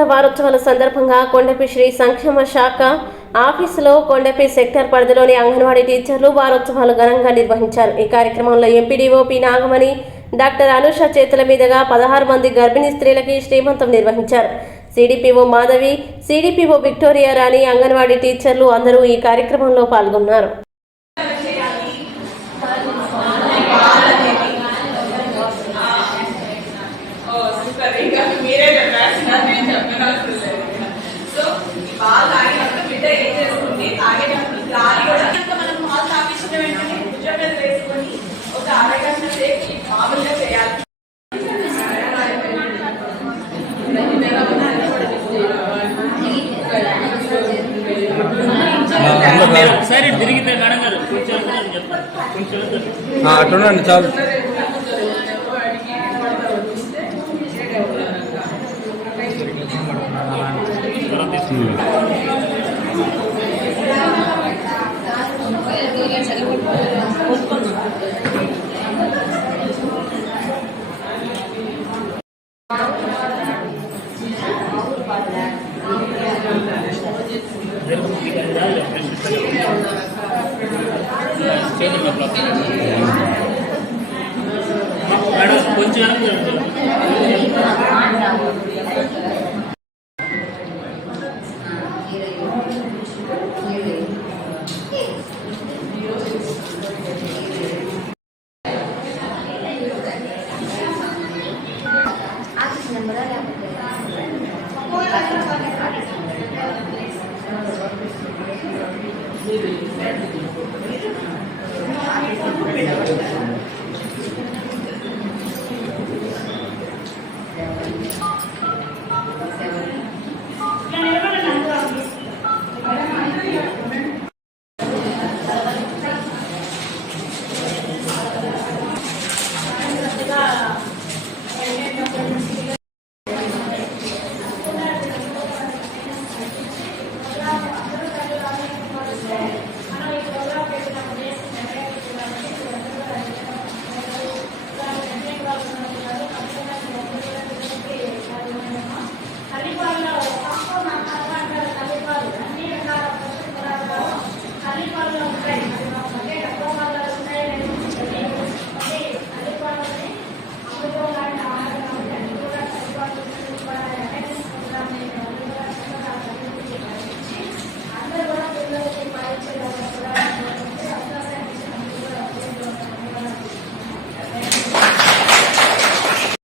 గురుకుల వారోత్సవాల సందర్భంగా కొండపి శ్రీ సంక్షేమ శాఖ ఆఫీసులో కొండపి సెక్టర్ పరిధిలోని అంగన్వాడీ టీచర్లు వారోత్సవాలు ఘనంగా నిర్వహించారు. ఈ కార్యక్రమంలో MPDO P Nagamani, doctor Anusha చేతుల మీదుగా 16 మంది గర్భిణీ స్త్రీలకి శ్రీమంతం నిర్వహించారు. సిడిపిఓ మాధవి, సిడిపిఓ విక్టోరియా రాణి, అంగన్వాడీ టీచర్లు అందరూ ఈ కార్యక్రమంలో పాల్గొన్నారు. అట్లుండండి చాలు. కొంచెం